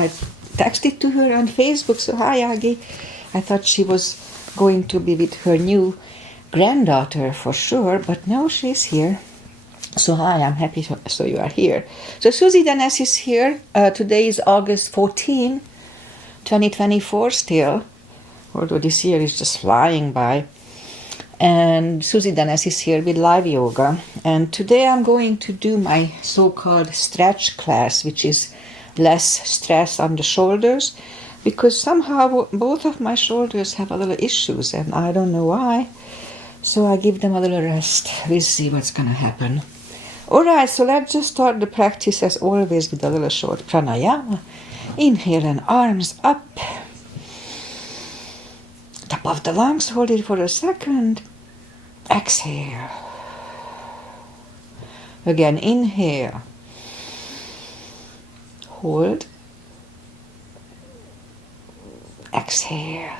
I texted to her on Facebook, so hi Aggie. I thought she was going to be with her new granddaughter for sure, but no, she's here. So hi, I'm happy so you are here. So Susie Dennis is here. Today is August 14, 2024 still, although this year is just flying by. And Susie Dennis is here with live yoga. And today I'm going to do my so-called stretch class, which is less stress on the shoulders, because somehow both of my shoulders have a little issues and I don't know why. So I give them a little rest. We'll see what's going to happen. Alright, so let's just start the practice as always with a little short pranayama. Inhale and arms up. Top of the lungs, hold it for a second. Exhale. Again, inhale. Hold. Exhale.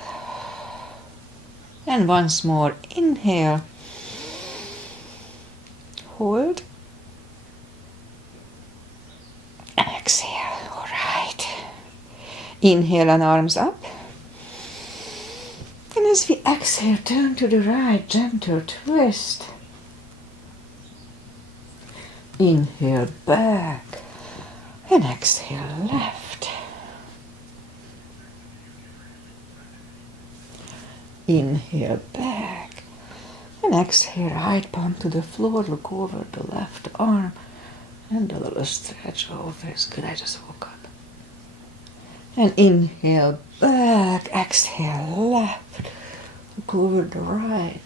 And once more, inhale. Hold. And exhale. All right. Inhale and arms up. And as we exhale, turn to the right, gentle twist. Inhale back and exhale left. Inhale back and exhale right palm to the floor, look over the left arm and a little stretch. Oh, feels good. I just woke up. And inhale back, exhale left, look over the right.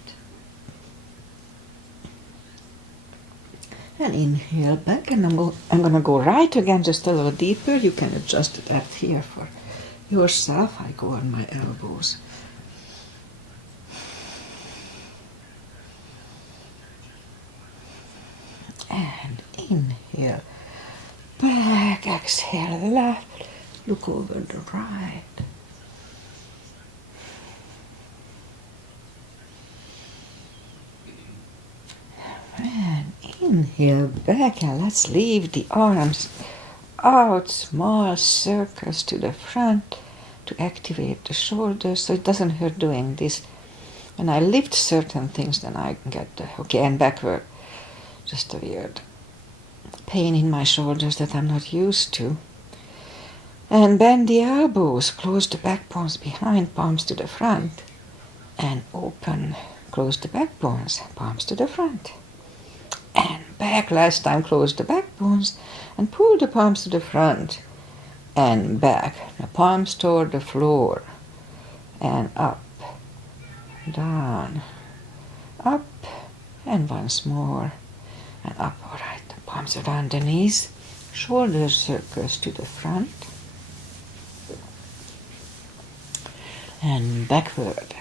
And inhale back, and I'm going to go right again, just a little deeper. You can adjust that here for yourself. I go on my elbows. And inhale back, exhale left, look over the right. And inhale back, and let's leave the arms out, small circles to the front to activate the shoulders, so it doesn't hurt doing this. When I lift certain things, then I get the, okay, and backward. Just a weird pain in my shoulders that I'm not used to. And bend the elbows, close the back bones behind, palms to the front. And open, close the back bones, palms to the front. And back, last time close the back bones and pull the palms to the front. And back, the palms toward the floor. And up, down, up, and once more. And up, all right, the palms around the knees, shoulder circles to the front, and backward,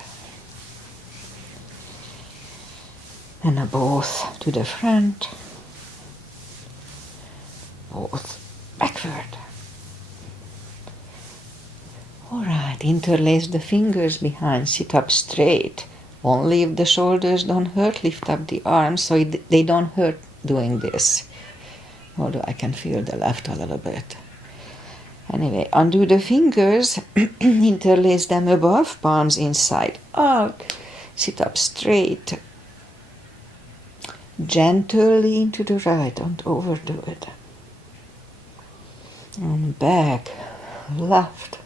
and both to the front, both backward. All right, interlace the fingers behind, sit up straight. Only if the shoulders don't hurt, lift up the arms so they don't hurt doing this. Although I can feel the left a little bit. Anyway, undo the fingers, interlace them above, palms inside out, sit up straight. Gently lean to the right, don't overdo it. And back, left.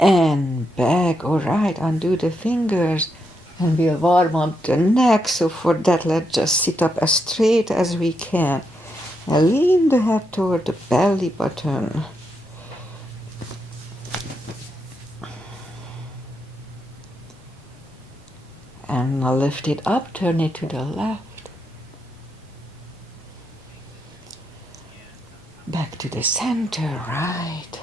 And back, all right, undo the fingers. And we'll warm up the neck, so for that let's just sit up as straight as we can. And lean the head toward the belly button. And now lift it up, turn it to the left. Back to the center, right.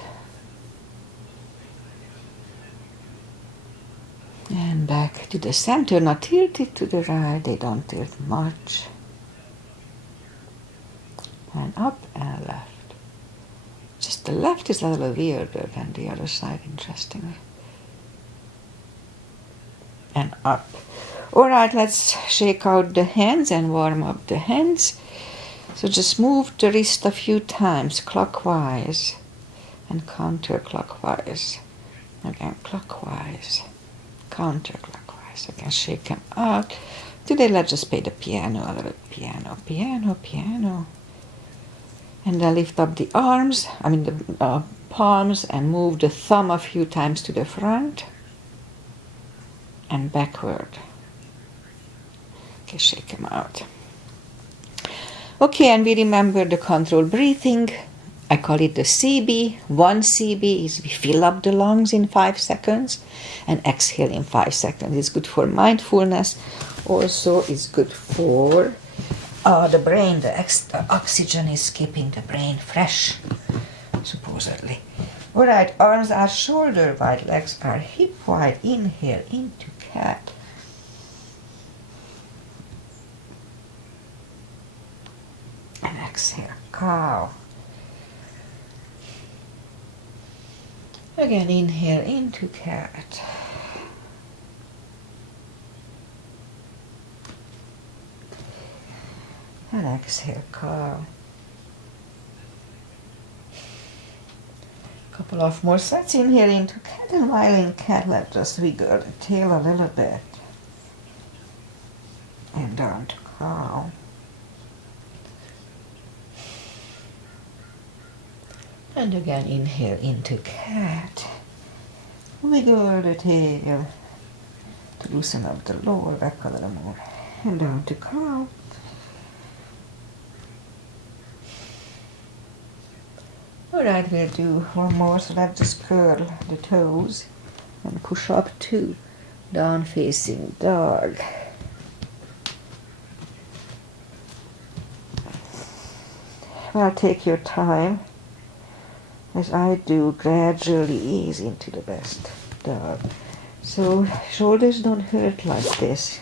And back to the center, now tilt it to the right, they don't tilt much. And up and left. Just the left is a little weirder than the other side, interestingly. And up. Alright, let's shake out the hands and warm up the hands. So just move the wrist a few times clockwise and counterclockwise. Again, clockwise, counterclockwise. Again, shake them out. Today, let's just play the piano a little. Piano, piano, piano. And then lift up the arms, the palms, and move the thumb a few times to the front and backward. Okay, shake them out. Okay, and we remember the controlled breathing. I call it the CB. 1 CB is we fill up the lungs in 5 seconds and exhale in 5 seconds. It's good for mindfulness. Also, it's good for the brain. The oxygen is keeping the brain fresh, supposedly. All right, arms are shoulder wide, legs are hip wide. Inhale into cat. And exhale, cow. Again, inhale into cat. And exhale, cow. Couple of more sets. Inhale into cat, and while in cat, let's just wiggle the tail a little bit. And down to cow. And again, inhale into cat. Wiggle the tail to loosen up the lower back a little more. And down to cow. Alright, we'll do one more. So let's just curl the toes and push up 2. Down facing dog. Well, take your time. As I do, gradually ease into the best dog. So shoulders don't hurt like this.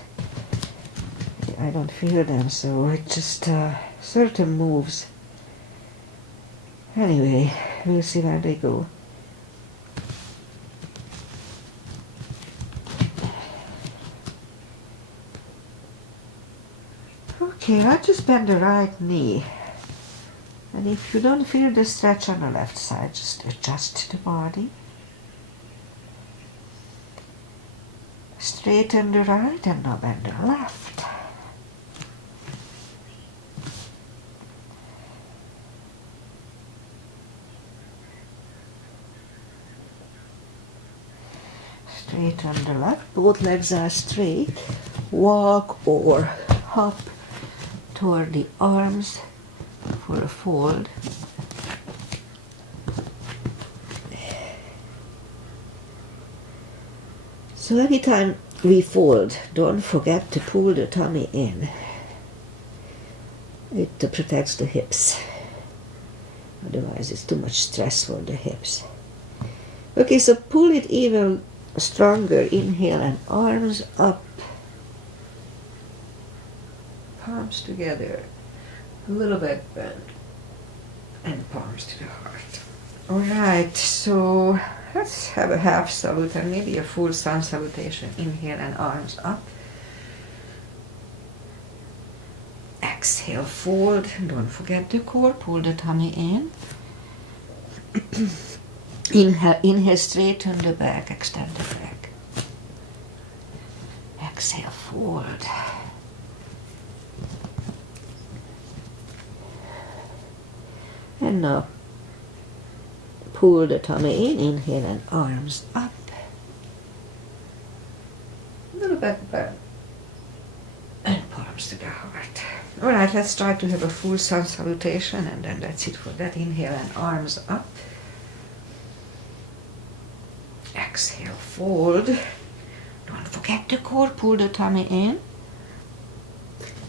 I don't feel them, so it just certain moves. Anyway, we'll see where they go. Okay, I'll just bend the right knee. And if you don't feel the stretch on the left side, just adjust the body. Straighten the right and now bend the left. Straighten the left. Both legs are straight. Walk or hop toward the arms for a fold. So anytime we fold, don't forget to pull the tummy in. It protects the hips. Otherwise it's too much stress for the hips. Okay, so pull it even stronger. Inhale and arms up. Palms together. A little bit bend. And palms to the heart. Alright, so let's have a half salute and maybe a full sun salutation. Inhale and arms up. Exhale, fold. Don't forget the core. Pull the tummy in. Inhale, straighten the back. Extend the back. Exhale, fold. And now pull the tummy in. Inhale and arms up. A little bit back. And palms to the heart. Alright, let's try to have a full sun salutation, and then that's it for that. Inhale and arms up. Exhale, fold. Don't forget the core, pull the tummy in.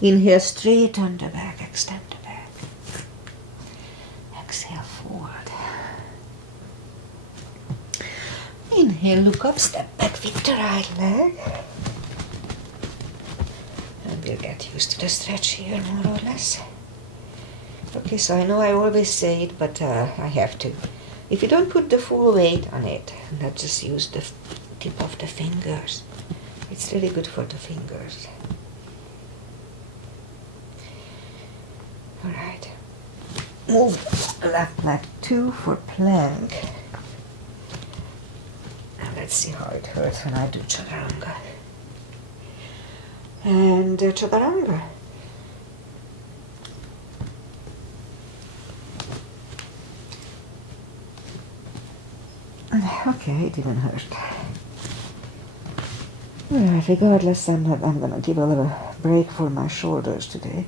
Inhale, straighten the back, extend the back. Exhale, forward. Inhale, look up, step back with the right leg. And we'll get used to the stretch here, more or less. Okay, so I know I always say it, but I have to. If you don't put the full weight on it, not just use the tip of the fingers. It's really good for the fingers. Alright. Move left leg 2 for plank. And let's see how it hurts when I do chaturanga. And chaturanga. Okay, it didn't hurt. Alright, regardless, I'm gonna give a little break for my shoulders today.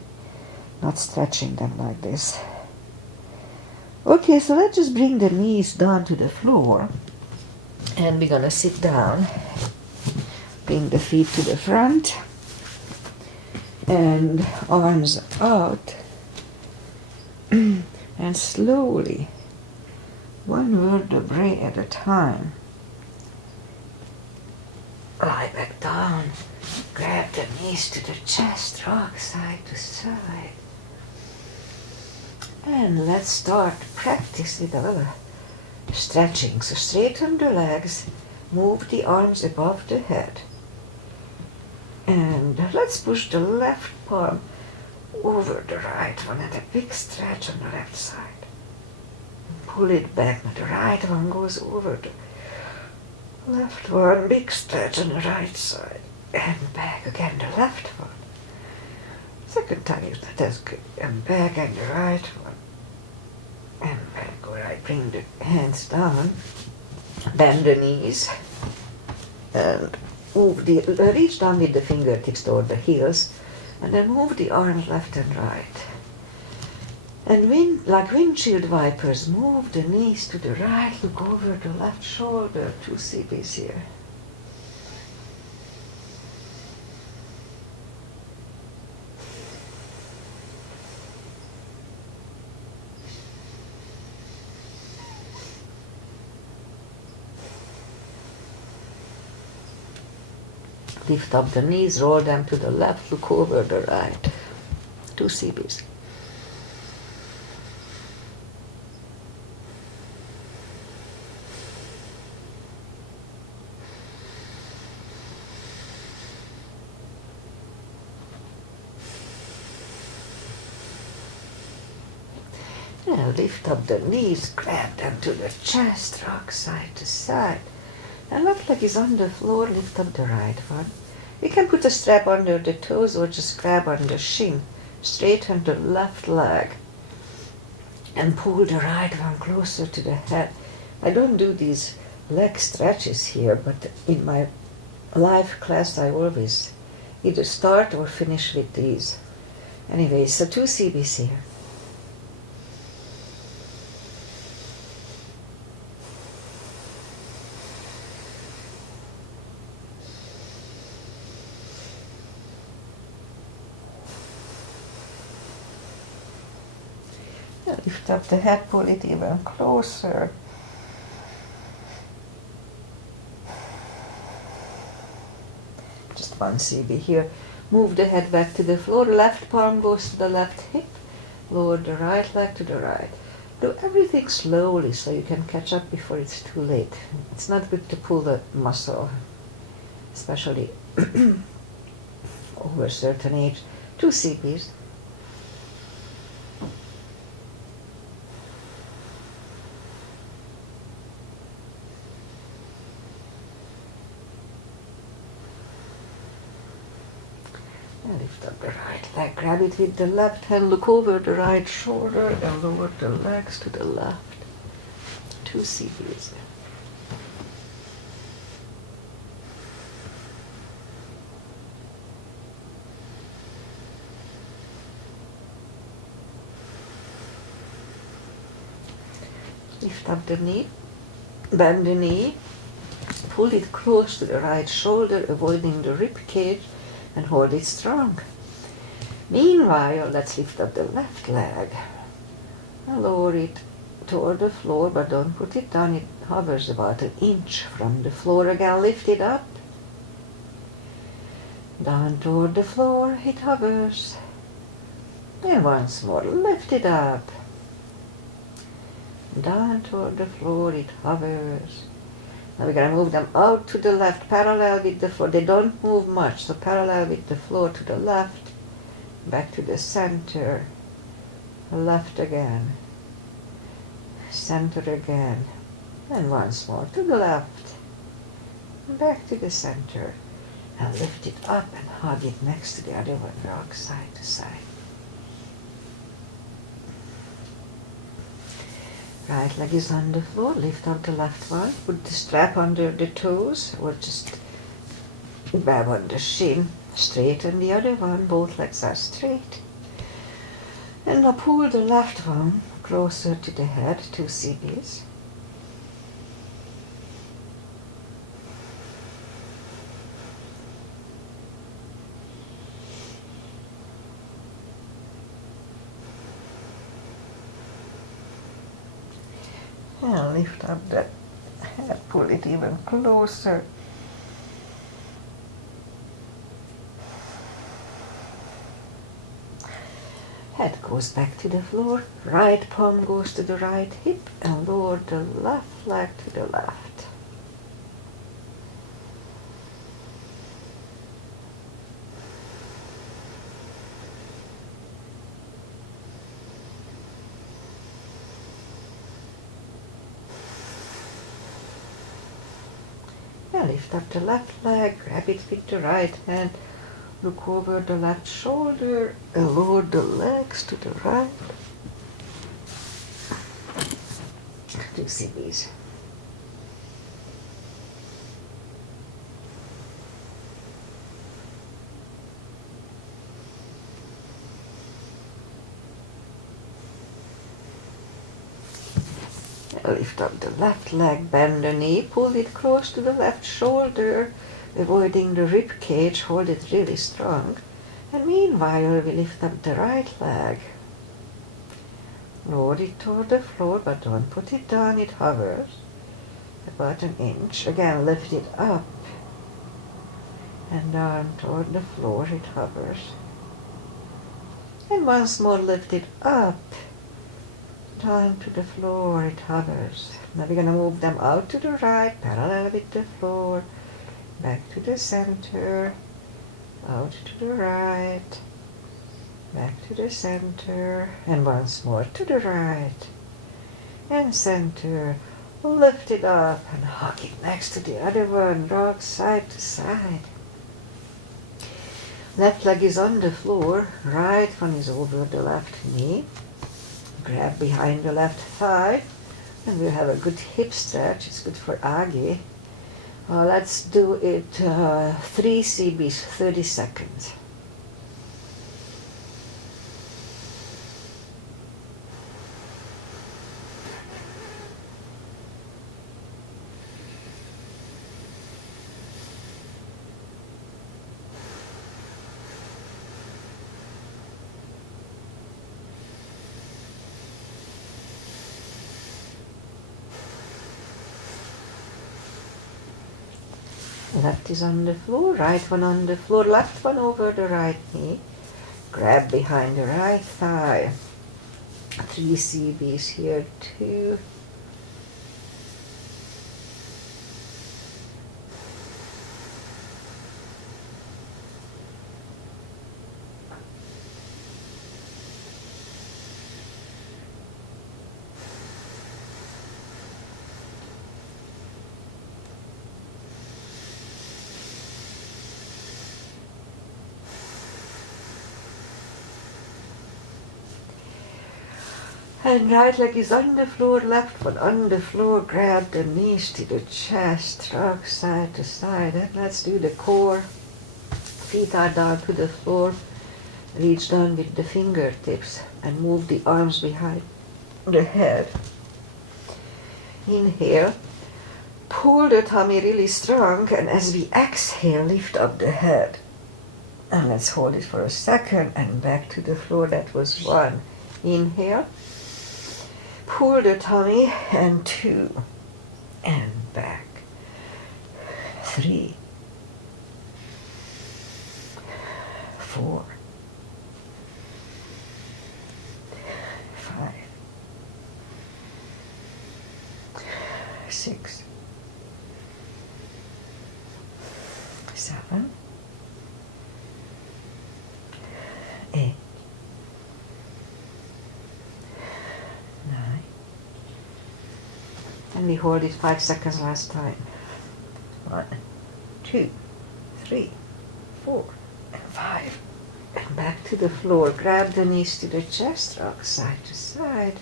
Not stretching them like this. Okay, so let's just bring the knees down to the floor. And we're gonna sit down. Bring the feet to the front. And arms out. And slowly, one vertebrae at a time, lie back down, grab the knees to the chest, rock side to side. And let's start practice with a little stretching. So straighten the legs, move the arms above the head. And let's push the left palm over the right one and a big stretch on the left side. Pull it back, now the right one goes over the left one, big stretch on the right side. And back again, the left one. Second time is not as good. And back and the right one. And back, where I bring the hands down, bend the knees, and move reach down with the fingertips toward the heels, and then move the arms left and right. And like windshield wipers, move the knees to the right, look over the left shoulder, 2 CBs here. Lift up the knees, roll them to the left, look over the right, 2 CBs. Now lift up the knees, grab them to the chest, rock side to side. And left leg is on the floor, lift up the right one. You can put a strap under the toes or just grab on the shin. Straighten the left leg and pull the right one closer to the head. I don't do these leg stretches here, but in my live class I always either start or finish with these. Anyway, so 2 CBs here. Lift up the head, pull it even closer. Just 1 CB here. Move the head back to the floor. Left palm goes to the left hip. Lower the right leg to the right. Do everything slowly so you can catch up before it's too late. It's not good to pull the muscle, especially over a certain age. 2 CBs. Lift up the right leg, grab it with the left hand, look over the right shoulder and lower the legs to the left. 2 CBs. Lift up the knee, bend the knee, pull it close to the right shoulder, avoiding the rib cage, and hold it strong. Meanwhile, let's lift up the left leg and lower it toward the floor, but don't put it down. It hovers about 1 inch from the floor. Again, lift it up. Down toward the floor, it hovers. And once more, lift it up. Down toward the floor, it hovers. Now we're going to move them out to the left, parallel with the floor. They don't move much, so parallel with the floor to the left, back to the center, left again, center again, and once more to the left, back to the center, and lift it up and hug it next to the other one, rock side to side. Right leg is on the floor, lift up the left one, put the strap under the toes, or just grab on the shin, straighten the other one, both legs are straight. And now pull the left one closer to the head, 2 CBs. And lift up the head, pull it even closer. Head goes back to the floor, right palm goes to the right hip, and lower the left leg to the left. And lift up the left leg, grab it with the right hand, look over the left shoulder, and lower the legs to the right. 2 CBs. Lift up the left leg, bend the knee, pull it close to the left shoulder, avoiding the rib cage, hold it really strong. And meanwhile, we lift up the right leg. Lower it toward the floor, but don't put it down, it hovers about 1 inch. Again, lift it up and down toward the floor, it hovers. And once more, lift it up, down to the floor, it hovers. Now we're going to move them out to the right, parallel with the floor, back to the center, out to the right, back to the center, and once more to the right, and center. Lift it up and hug it next to the other one, rock side to side. Left leg is on the floor, right one is over the left knee. Grab behind the left thigh, and we'll have a good hip stretch. It's good for Agi. Let's do it 3 CBs, 30 seconds. Left is on the floor, right one on the floor, left one over the right knee. Grab behind the right thigh. 3 CBs here, 2. And right leg is on the floor, left one on the floor. Grab the knees to the chest, rock side to side. And let's do the core. Feet are down to the floor. Reach down with the fingertips and move the arms behind the head. Inhale. Pull the tummy really strong, and as we exhale, lift up the head. And let's hold it for a second and back to the floor. That was 1. Inhale. Pull the tummy, and 2, and back. 3, 4, 5, 6, 7, 8, And we hold it 5 seconds last time. 1, 2, 3, 4, and 5. And back to the floor. Grab the knees to the chest, rock side to side.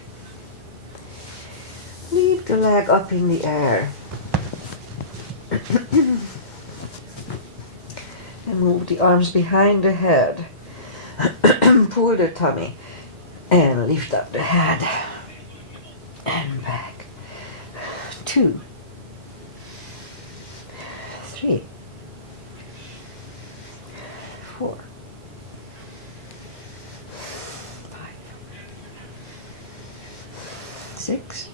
Leave the leg up in the air. And move the arms behind the head. Pull the tummy and lift up the head. And back. 2, 3, 4, 5, 6,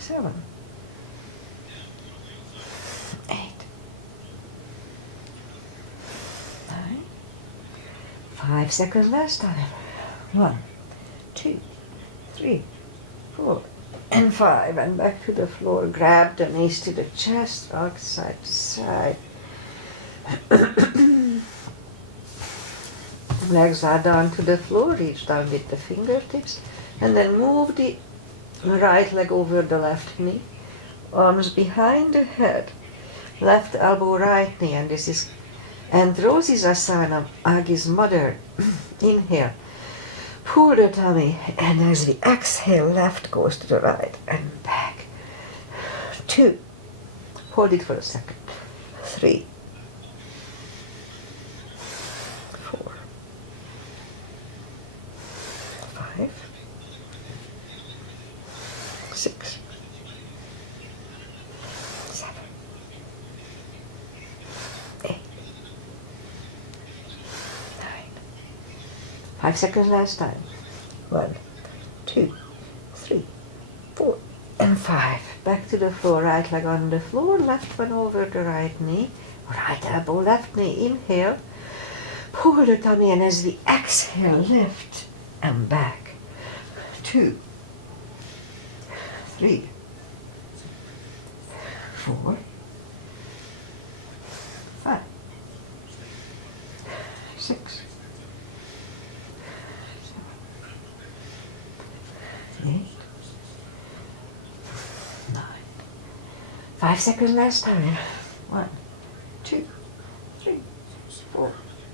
7, 8, 9. 5 seconds last time. 1, 2, 3, 4, and 5. And back to the floor. Grab the knees to the chest, rock side to side. Legs are down to the floor. Reach down with the fingertips. And then move the right leg over the left knee. Arms behind the head. Left elbow, right knee. And this is Androsi's Asana, Agi's mother. Inhale. Pull the tummy, and as we exhale, left goes to the right and back. 2. Hold it for a second. 3, 4, 5, 6, 7, 8, 9. 5 seconds last time. 1, 2, 3, 4, and 5. Back to the floor. Right leg on the floor. Left one over the right knee. Right elbow, left knee. Inhale. Pull the tummy, and as we exhale, lift and back. 2, 3, 4, 5, 6, 8, 9. 5 seconds last time. 1, 2, 3, 4,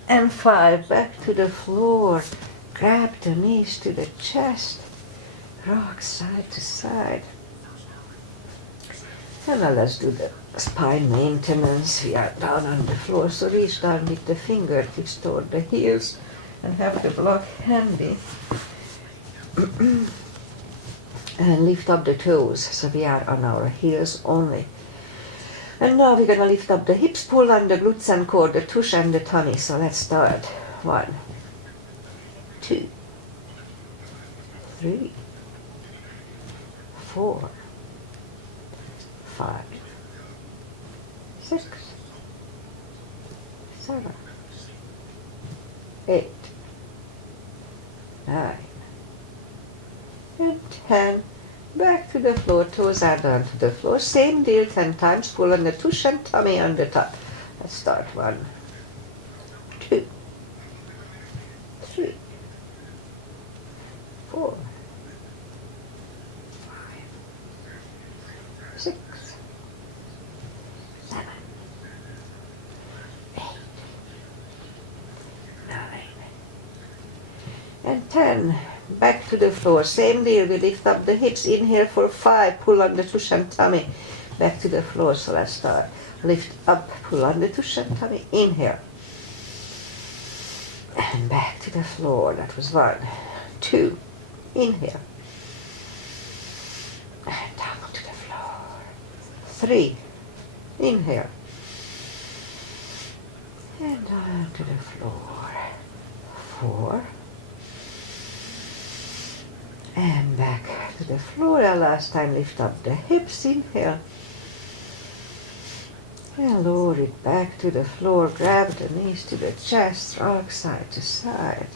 and 5. Back to the floor. Grab the knees to the chest. Rock side to side. And now let's do the spine maintenance. We are down on the floor, so reach down with the fingertips toward the heels and have the block handy. And lift up the toes, so we are on our heels only. And now we're going to lift up the hips, pull on the glutes and core, the tush and the tummy. So let's start. 1, 2, 3, 4, 5, 6, 7, 8, 9, and 10. Back to the floor, toes are down to the floor. Same deal 10 times. Pull on the tush and tummy on the top. Let's start. 1, 2, 3, 4, 5, 6, 7, 8, 9, and 10. Back to the floor. Same deal. We lift up the hips. Inhale for 5. Pull on the tush and tummy. Back to the floor. So let's start. Lift up. Pull on the tush and tummy. Inhale. And back to the floor. That was 1, 2. Inhale. And down to the floor. 3. Inhale. And down to the floor. 4. And back to the floor. And last time, lift up the hips. Inhale. And lower it back to the floor. Grab the knees to the chest. Rock side to side.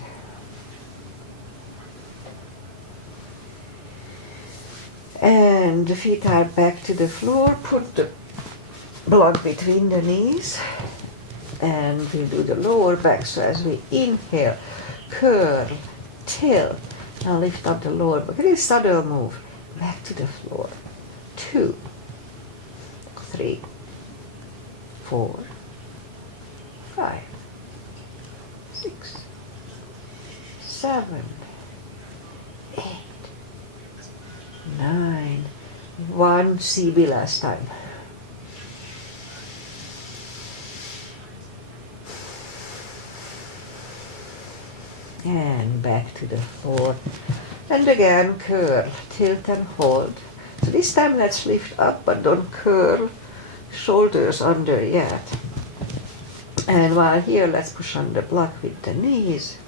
And the feet are back to the floor. Put the block between the knees. And we do the lower back. So as we inhale, curl, tilt. Now lift up the lower back. It is subtle move. back to the floor. 2, 3, 4, 5, 6, 7, 8, 9. 1 CB last time. And back to the floor. And again, curl, tilt and hold. So this time let's lift up, but don't curl shoulders under yet. And while here, let's push on the block with the knees.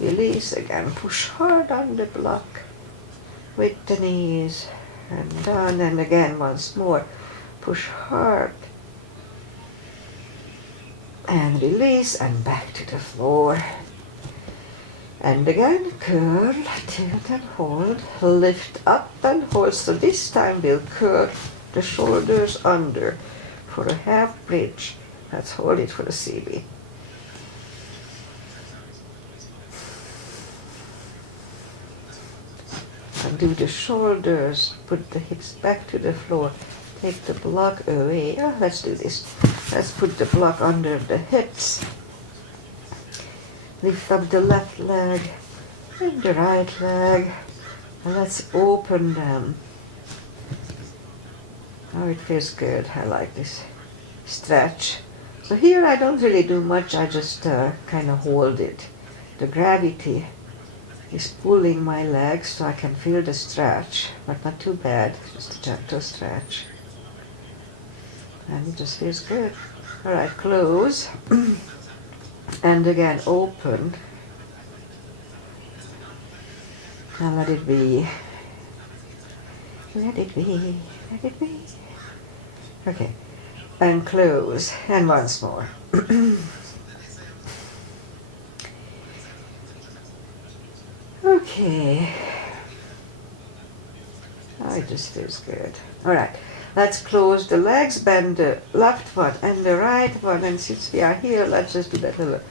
Release again, push hard on the block with the knees. And down, and again once more, push hard. And release, and back to the floor. And again, curl, tilt and hold, lift up and hold. So this time we'll curl the shoulders under for a half bridge. Let's hold it for the CB. And do the shoulders, put the hips back to the floor, take the block away. Oh, let's do this. Let's put the block under the hips. Lift up the left leg and the right leg, and let's open them. Oh, it feels good. I like this stretch. So here I don't really do much, I just kind of hold it. The gravity is pulling my legs so I can feel the stretch, but not too bad, just a gentle stretch. And it just feels good. Alright, close. And again, open. And let it be. Let it be. Let it be. Okay. And close. And once more. Okay. Oh, it just feels good. Alright. Let's close the legs, bend the left one and the right one, and since we are here, let's just do that little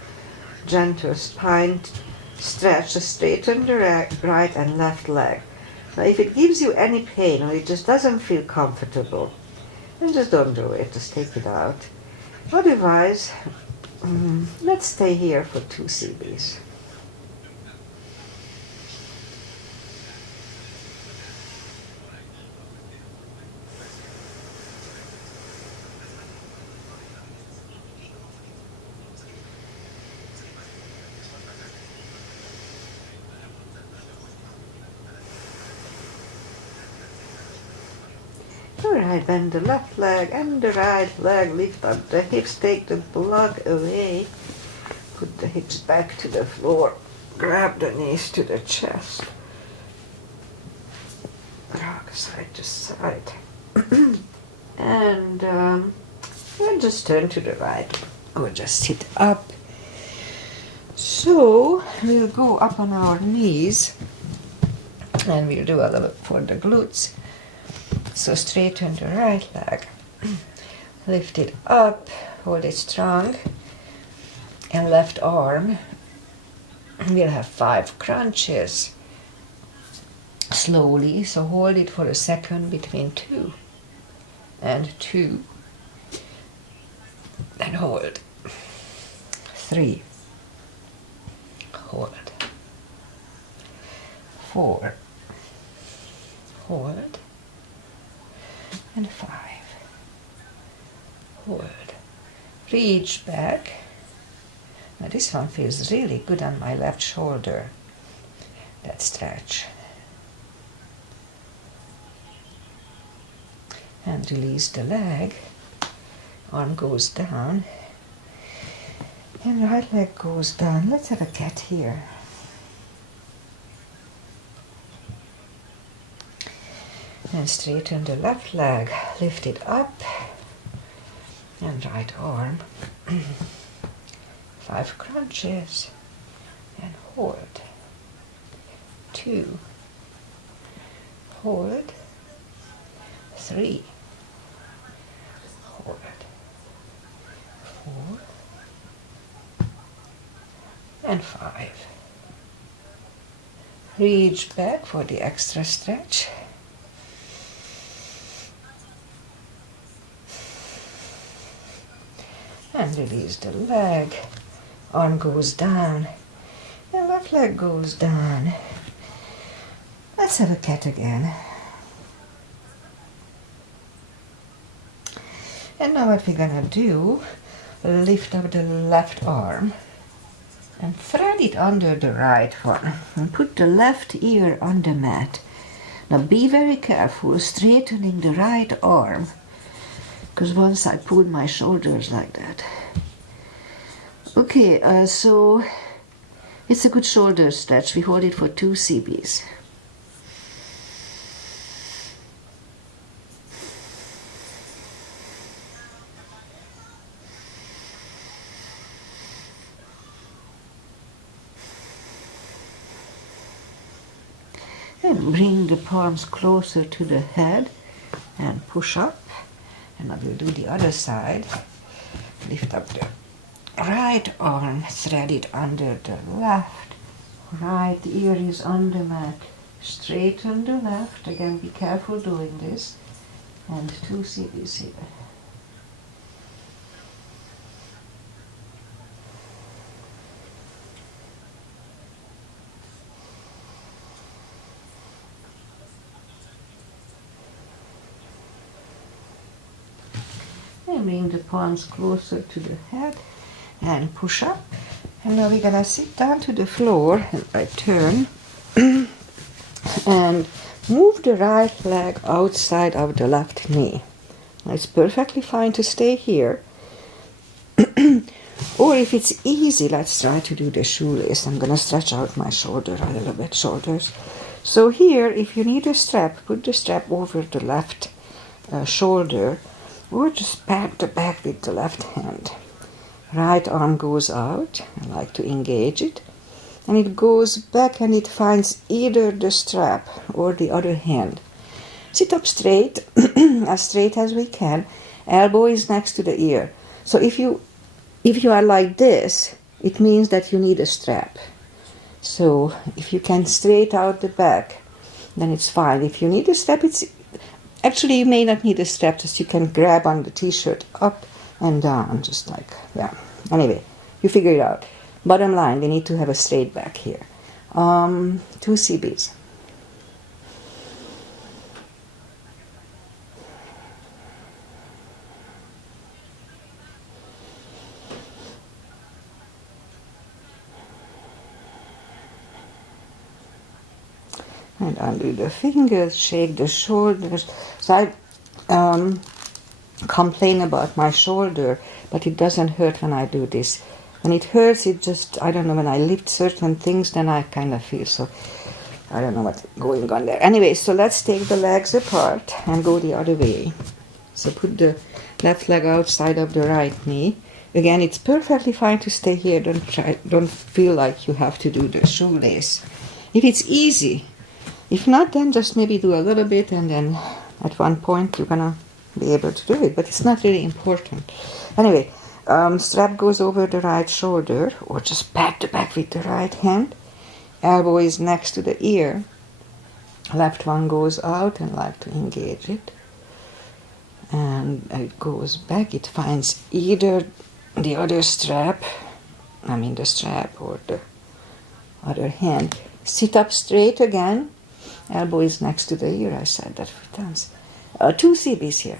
gentle spine stretch, to straighten the right and left leg. Now if it gives you any pain or it just doesn't feel comfortable, then just don't do it, just take it out. Otherwise, let's stay here for 2 CBs. Alright, bend the left leg and the right leg, lift up the hips, take the block away, put the hips back to the floor, grab the knees to the chest, rock side to side, and just turn to the right, or just sit up. So we'll go up on our knees, and we'll do a little for the glutes. So straighten the right leg, lift it up, hold it strong, and left arm, we'll have 5 crunches, slowly, so hold it for a second between 2 and 2, and hold, 3, hold, 4, hold, and 5. Hold. Reach back. Now this one feels really good on my left shoulder. That stretch. And release the leg. Arm goes down. And right leg goes down. Let's have a cat here. And straighten the left leg, lift it up, and right arm, 5 crunches, and hold, 2, hold, 3, hold, 4, and 5, Reach back for the extra stretch. And release the leg. Arm goes down. And left leg goes down. Let's have a cat again. And now what we're gonna do, lift up the left arm and thread it under the right one. And put the left ear on the mat. Now be very careful straightening the right arm, because once I pulled my shoulders like that. Okay, so it's a good shoulder stretch. We hold it for 2 CBs. And bring the palms closer to the head and push up. And I will do the other side. Lift up the right arm, thread it under the left. Right ear is on the mat. Straighten the left. Again, be careful doing this. And 2 CBs here. And bring the palms closer to the head and push up. And now we're gonna sit down to the floor and I turn and move the right leg outside of the left knee. It's perfectly fine to stay here. Or if it's easy, let's try to do the shoelace. I'm gonna stretch out my shoulder a little bit, shoulders. So here, if you need a strap, put the strap over the left shoulder, or just pat the back with the left hand. Right arm goes out, I like to engage it, and it goes back and it finds either the strap or the other hand. Sit up straight, as straight as we can. Elbow is next to the ear. So if you are like this, it means that you need a strap. So if you can straight out the back, then it's fine. If you need a strap, actually you may not need a strap, just you can grab on the t-shirt up and down, just like, yeah. Anyway, you figure it out. Bottom line, we need to have a straight back here. 2 CBs. And undo the fingers, shake the shoulders. So I complain about my shoulder, but it doesn't hurt when I do this. When it hurts, it just, I don't know, when I lift certain things, then I kind of feel so, I don't know what's going on there. Anyway, so let's take the legs apart and go the other way. So put the left leg outside of the right knee. Again, it's perfectly fine to stay here. Don't feel like you have to do the shoelace. If it's easy. If not, then just maybe do a little bit, and then at one point you're gonna be able to do it, but it's not really important. Anyway, strap goes over the right shoulder, or just pat the back with the right hand. Elbow is next to the ear. Left one goes out, and like to engage it. And it goes back. It finds either the other strap, the strap or the other hand. Sit up straight again. Elbow is next to the ear. I said that 3 times. 2 CBs here.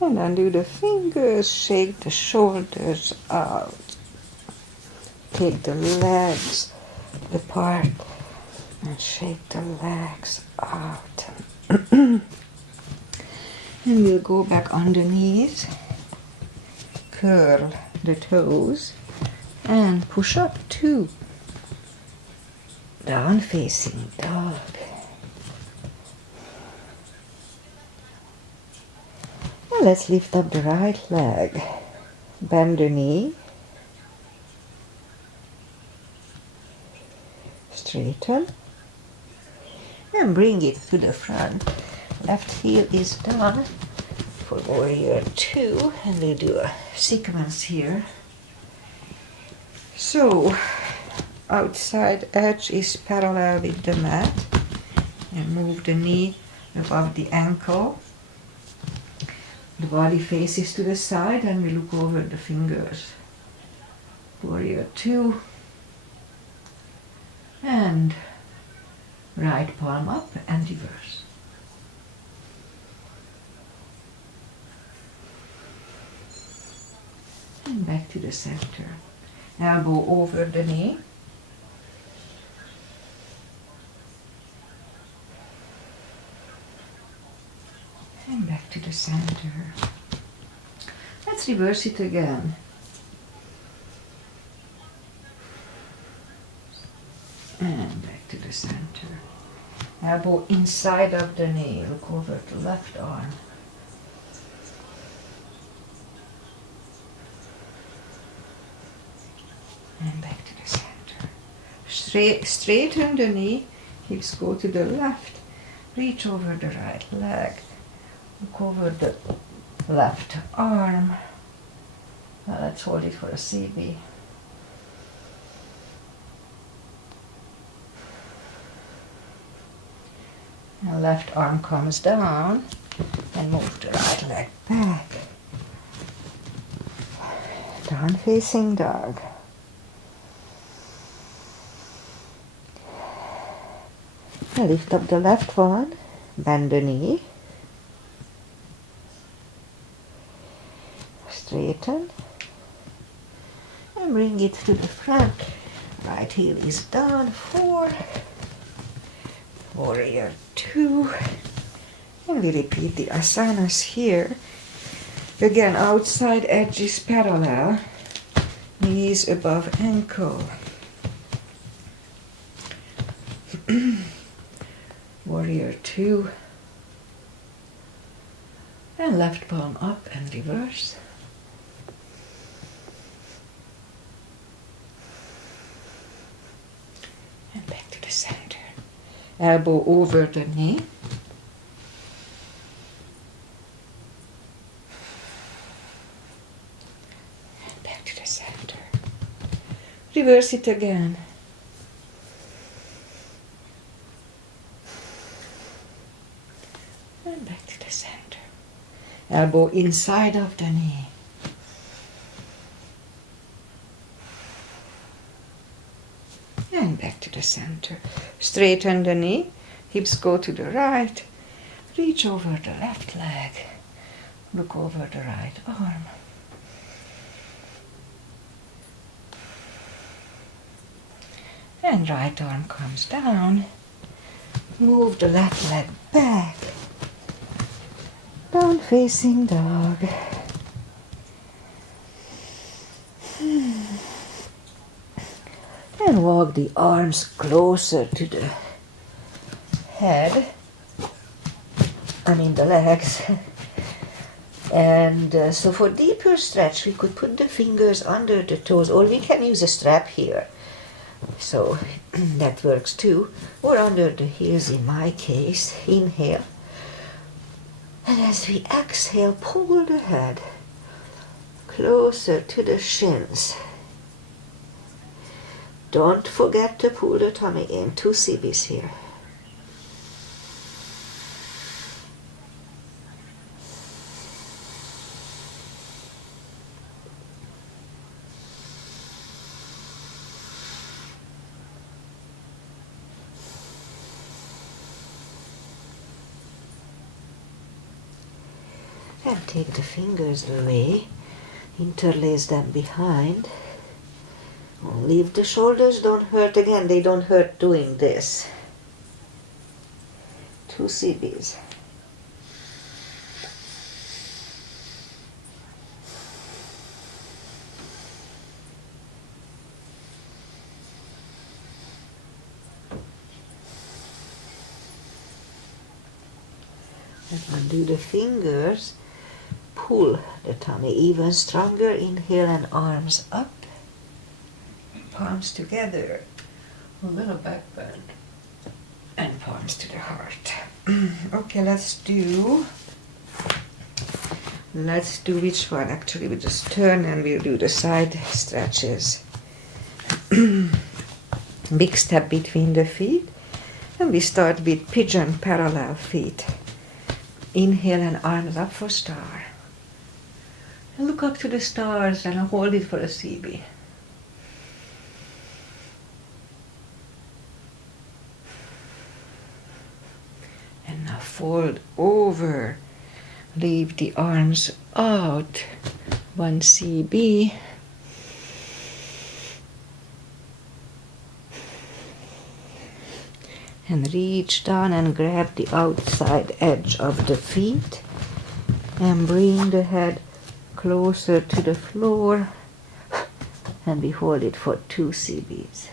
And undo the fingers, shake the shoulders out. Take the legs apart and shake the legs out. And we'll go back on the knees, curl the toes, and push up 2. Down facing dog. Now let's lift up the right leg. Bend the knee. Straighten. And bring it to the front. Left heel is done for warrior 2, and we do a sequence here. So, outside edge is parallel with the mat, and move the knee above the ankle. The body faces to the side, and we look over the fingers. Warrior 2, and right palm up and reverse. And back to the center. Elbow over the knee. And back to the center. Let's reverse it again. And back to the center. Elbow inside of the knee. Look over the left arm. And back to the center. Straighten the knee. Hips go to the left. Reach over the right leg. Look over the left arm. Now let's hold it for a CB. And left arm comes down, and move the right leg back. Down facing dog. And lift up the left one, bend the knee. Straighten. And bring it to the front. Right heel is down, 4. Warrior 2, and we repeat the asanas here. Again, outside edge is parallel, knees above ankle. Warrior 2, and left palm up and reverse. And back to the center. Elbow over the knee. And back to the center. Reverse it again. And back to the center. Elbow inside of the knee. And back to the center. Straighten the knee. Hips go to the right. Reach over the left leg. Look over the right arm. And right arm comes down. Move the left leg back. Down facing dog. And walk the arms closer to the head, the legs. And so for deeper stretch, we could put the fingers under the toes, or we can use a strap here. So that works too. Or under the heels in my case. Inhale. And as we exhale, pull the head closer to the shins. Don't forget to pull the tummy in. 2 CBs here. And take the fingers away. Interlace them behind. Leave the shoulders, don't hurt again, they don't hurt doing this. 2 CBs. And undo the fingers, pull the tummy even stronger, inhale and arms up. Palms together, a little back bend. And palms to the heart. Okay, let's do which one? Actually, we just turn and we'll do the side stretches. Big step between the feet. And we start with pigeon parallel feet. Inhale and arms up for star. And look up to the stars and hold it for a CB. And now fold over. Leave the arms out. 1 CB. And reach down and grab the outside edge of the feet. And bring the head closer to the floor. And we hold it for 2 CBs.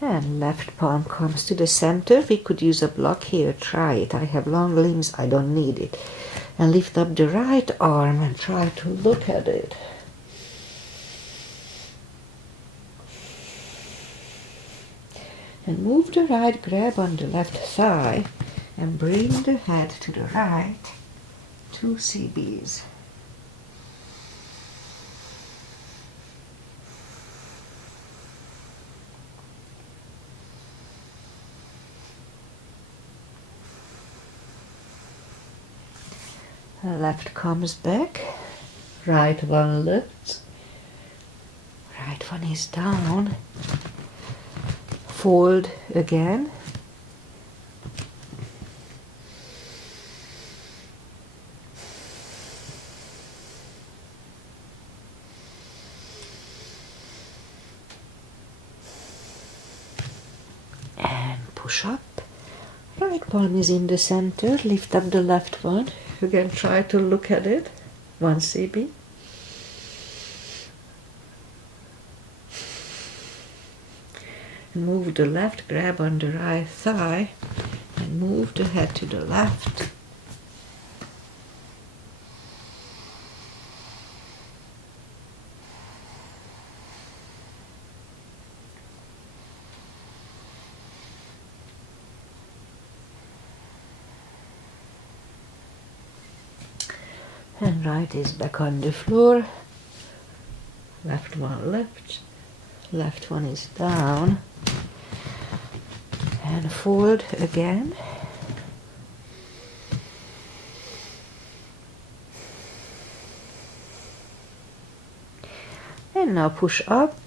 And left palm comes to the center. We could use a block here. Try it. I have long limbs. I don't need it. And lift up the right arm and try to look at it. And move the right grab on the left thigh and bring the head to the right. 2 CBs. Left comes back, right one lifts, right one is down, fold again, and push up, right palm is in the center, lift up the left one. Again, try to look at it. 1 CB. And move the left grab on the right thigh and move the head to the left. And right is back on the floor. Left one lifts. Left one is down. And fold again. And now push up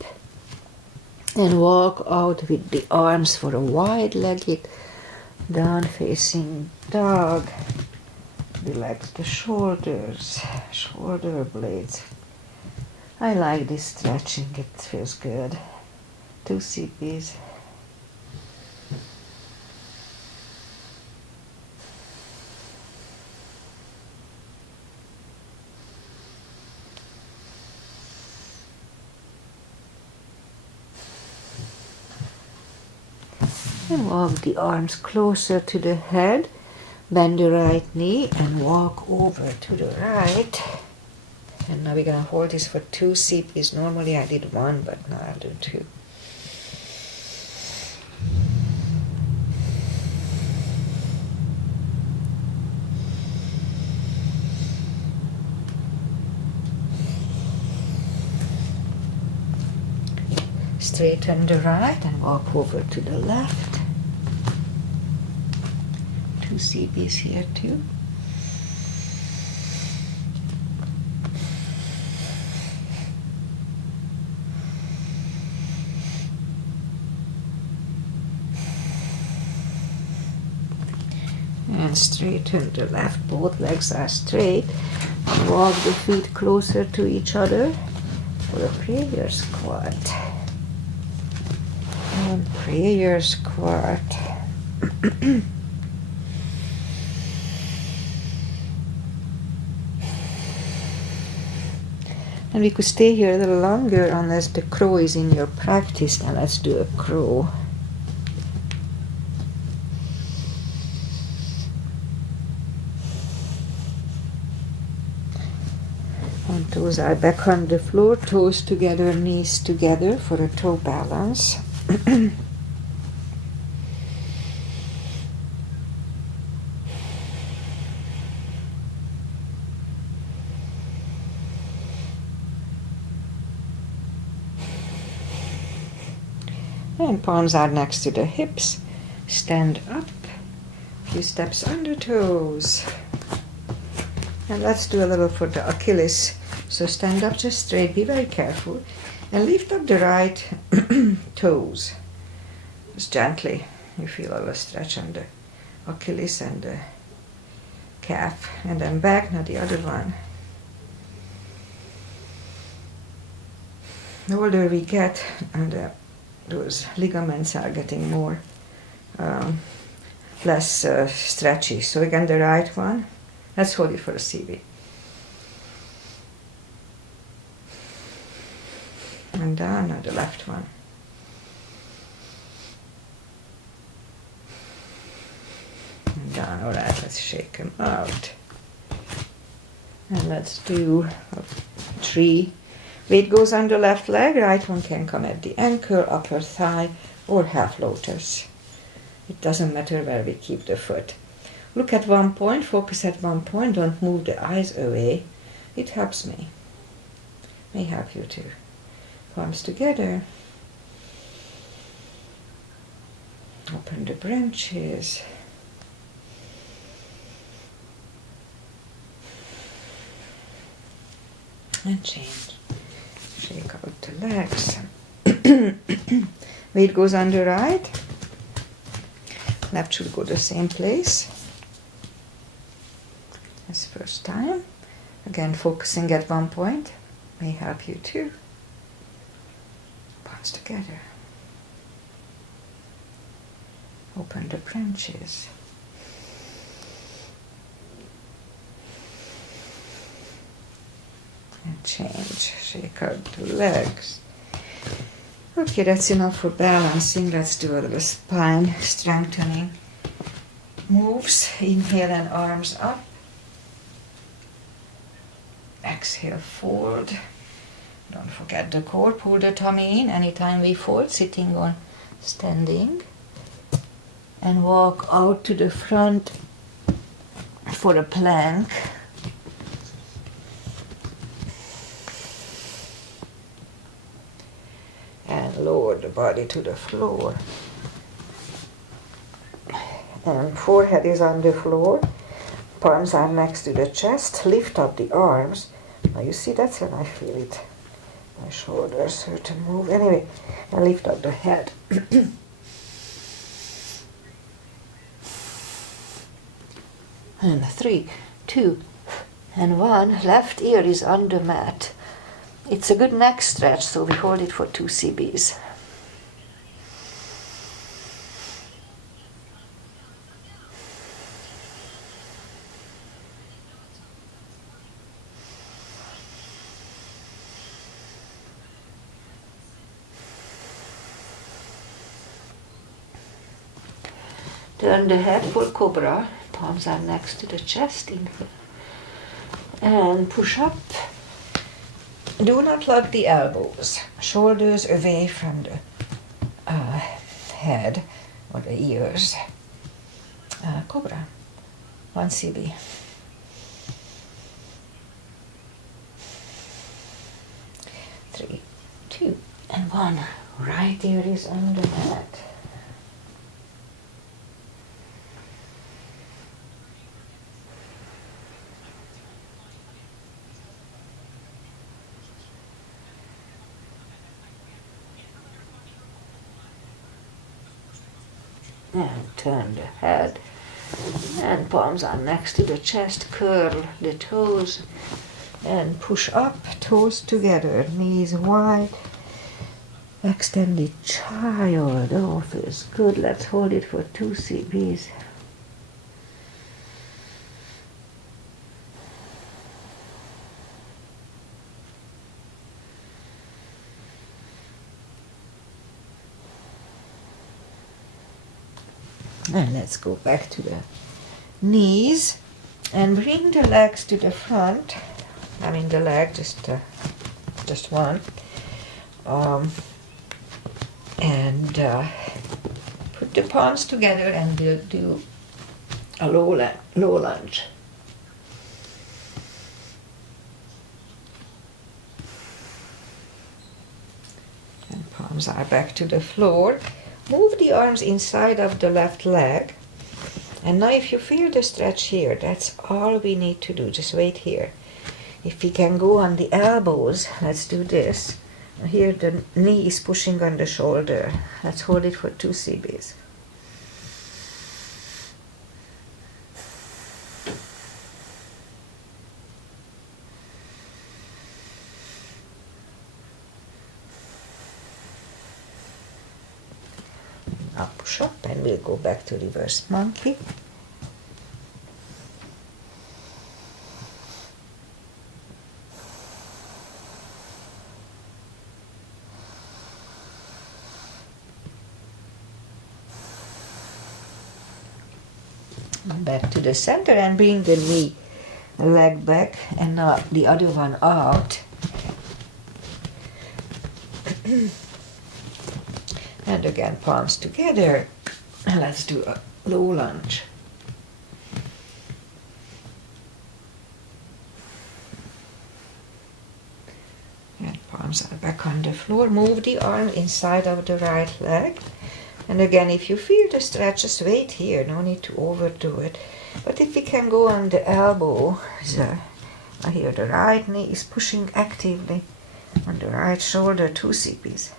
and walk out with the arms for a wide-legged down facing dog. Relax the shoulders, shoulder blades. I like this stretching, it feels good. 2 CBs. And walk the arms closer to the head. Bend the right knee and walk over to the right. And now we're going to hold this for 2 CBs. Normally I did 1, but now I'll do 2. Straighten the right and walk over to the left. 2 CBs here too. And straighten the left, both legs are straight. And walk the feet closer to each other for a prayer squat. And prayer squat. And we could stay here a little longer unless the crow is in your practice. Now let's do a crow. And toes are back on the floor, toes together, knees together for a toe balance. And palms are next to the hips. Stand up. Few steps under toes. And let's do a little for the Achilles. So stand up just straight, be very careful. And lift up the right toes. Just gently. You feel a little stretch on the Achilles and the calf. And then back, now the other one. The older we get, and those ligaments are getting more less stretchy. So again, the right one. Let's hold it for a CB. And down, now the left one. And down, all right, let's shake them out. And let's do a 3. Weight goes on the left leg, right one can come at the ankle, upper thigh, or half lotus. It doesn't matter where we keep the foot. Look at one point, focus at one point, don't move the eyes away. It helps me. May help you too. Palms together. Open the branches. And change. Shake out the legs. Weight goes on the right. Left should go the same place as first time. Again, focusing at one point may help you too. Palms together. Open the branches. And change. Shake out the legs. Okay, that's enough for balancing. Let's do a little spine strengthening moves. Inhale and arms up. Exhale, fold. Don't forget the core. Pull the tummy in anytime we fold, sitting or standing. And walk out to the front for a plank. And lower the body to the floor. And forehead is on the floor. Palms are next to the chest. Lift up the arms. Now you see, that's when I feel it. My shoulders hurt to move. Anyway, and lift up the head. And 3, 2, and 1. Left ear is on the mat. It's a good neck stretch, so we hold it for 2 CBs. Turn the head, full cobra. Palms are next to the chest. Inhale. And push up. Do not lock the elbows. Shoulders away from the head or the ears. Cobra. 1 CB. 3, 2, and 1. Right ear is on the mat. And turn the head, and palms are next to the chest. Curl the toes and push up, toes together, knees wide. Extended child. Oh, feels good. Let's hold it for 2 CBs. And let's go back to the knees and bring the legs to the front. I mean the leg, just one. And put the palms together and we'll do a low lunge. And palms are back to the floor. Move the arms inside of the left leg. And now if you feel the stretch here, that's all we need to do. Just wait here. If we can go on the elbows, let's do this. Here the knee is pushing on the shoulder. Let's hold it for 2 CBs. Now push up and we'll go back to reverse monkey. Back to the center and bring the knee leg back and now the other one out. And again palms together and let's do a low lunge. And palms are back on the floor. Move the arm inside of the right leg. And again, if you feel the stretch, just wait here. No need to overdo it. But if we can go on the elbow, here the right knee is pushing actively on the right shoulder, 2 CPs.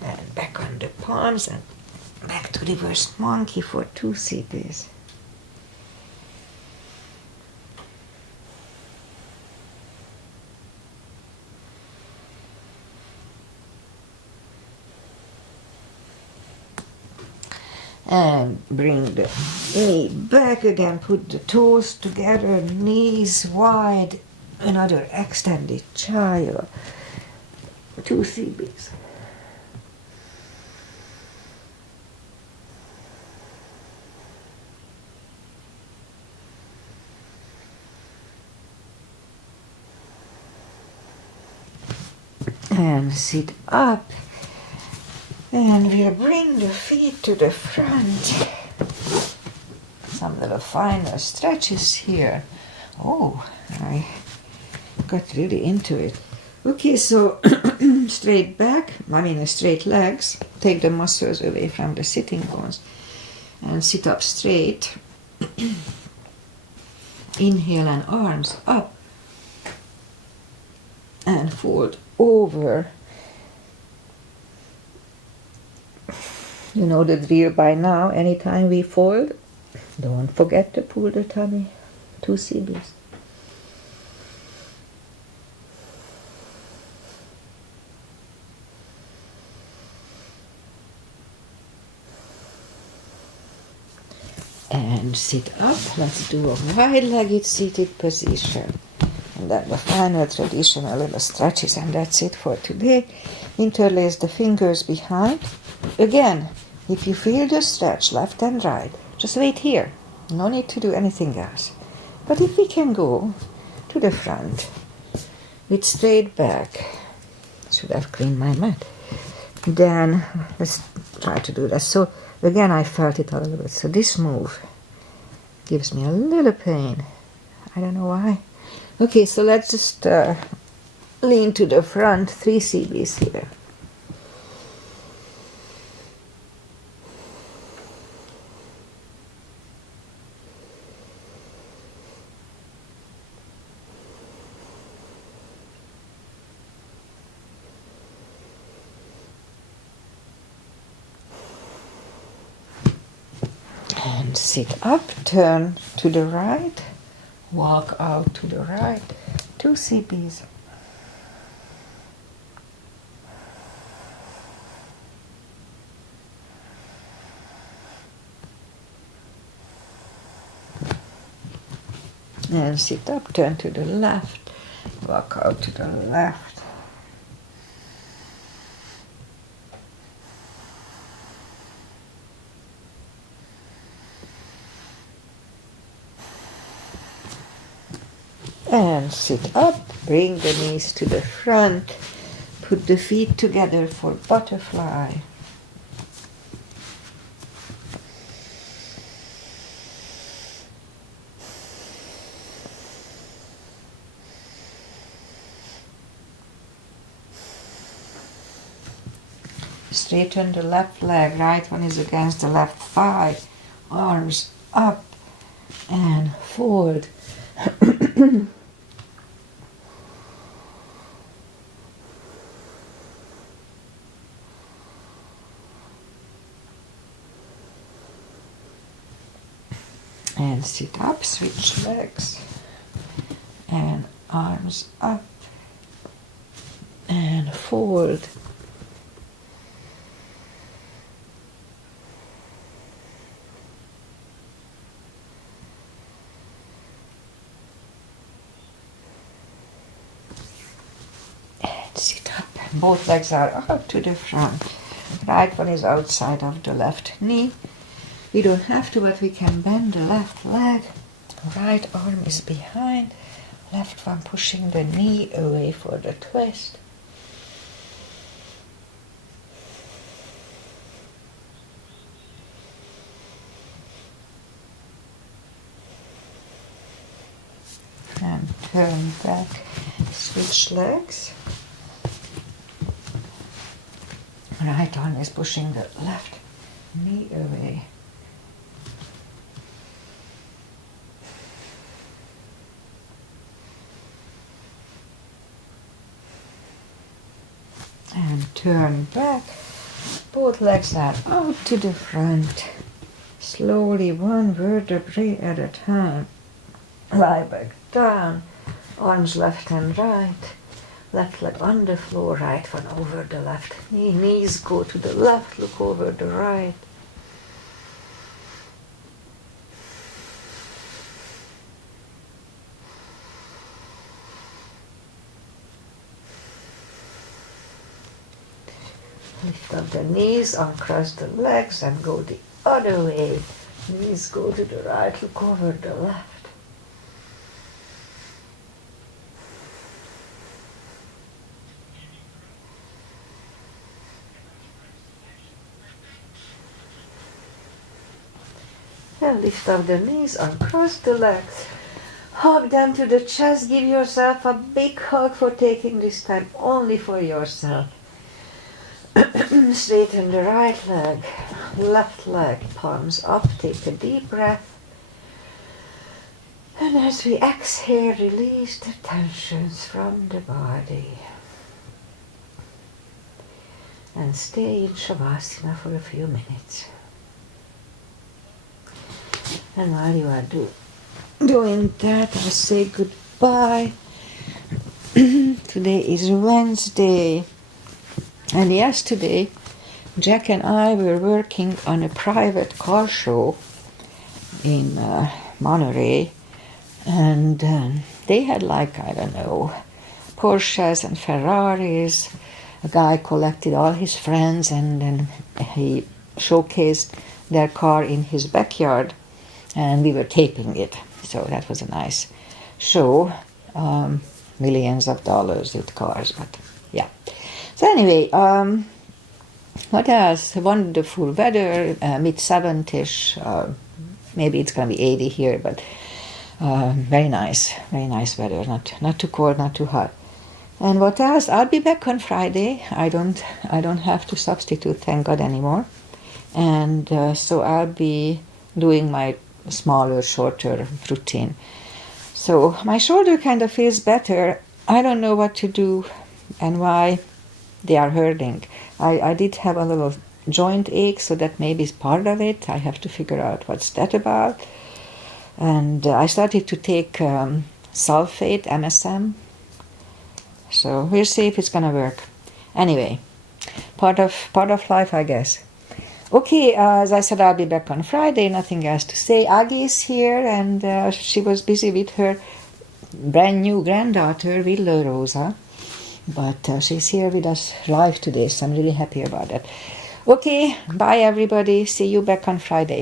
And back on the palms and back to reverse monkey for 2 CPs. And bring the knee back again, put the toes together, knees wide, another extended child, 2 CBs. And sit up. And we'll bring the feet to the front. Some little final stretches here. Oh, I got really into it. Okay, so straight back, straight legs. Take the muscles away from the sitting bones. And sit up straight. Inhale and arms up. And fold over. You know the drill by now. Anytime we fold, don't forget to pull the tummy, 2 CBs. And sit up. Let's do a wide-legged seated position. And then the final traditional little stretches, and that's it for today. Interlace the fingers behind. Again, if you feel the stretch left and right, just wait here. No need to do anything else. But if we can go to the front with straight back, should have cleaned my mat. Then let's try to do that. So again, I felt it a little bit. So this move gives me a little pain. I don't know why. Okay, so let's just lean to the front, 3 CBs here. And sit up, turn to the right, walk out to the right, 2 CBs. And sit up, turn to the left, Walk out to the left. And sit up, bring the knees to the front, put the feet together for butterfly. Straighten the left leg, right one is against the left thigh, arms up and forward. And sit up, switch legs, and arms up and forward. And sit up, both legs are out to the front. Right one is outside of the left knee. We don't have to, but we can bend the left leg. Right arm is behind. Left one pushing the knee away for the twist. And turn back, switch legs. Right arm is pushing the left knee away. And turn back. Both legs are out to the front. Slowly, one vertebrae at a time. Lie back down. Arms left and right. Left leg on the floor, right one over the left knee. Knees go to the left, look over the right. Lift up the knees, uncross the legs and go the other way. Knees go to the right, look over the left. And lift up the knees, uncross the legs. Hug them to the chest, give yourself a big hug for taking this time only for yourself. Straighten the right leg, left leg, palms up, take a deep breath. And as we exhale, release the tensions from the body. And stay in Savasana for a few minutes. And while you are doing that, I'll say goodbye. Today is Wednesday. And yesterday, Jack and I were working on a private car show in Monterey, and they had Porsches and Ferraris. A guy collected all his friends, and then he showcased their car in his backyard, and we were taping it. So that was a nice show. Millions of dollars with cars, but yeah. So anyway, what else? Wonderful weather, mid-70s, maybe it's going to be 80 here, but very nice weather, not too cold, not too hot. And what else? I'll be back on Friday. I don't have to substitute, thank God, anymore. And so I'll be doing my smaller, shorter routine. So my shoulder kind of feels better. I don't know what to do and why they are hurting. I did have a little joint ache, so that maybe is part of it. I have to figure out what's that about. And I started to take sulfate, MSM. So we'll see if it's gonna work. Anyway, part of life, I guess. Okay, as I said, I'll be back on Friday. Nothing else to say. Aggie is here, and she was busy with her brand new granddaughter, Willow Rosa. But she's here with us live today, so I'm really happy about that. Okay, bye everybody. See you back on Friday.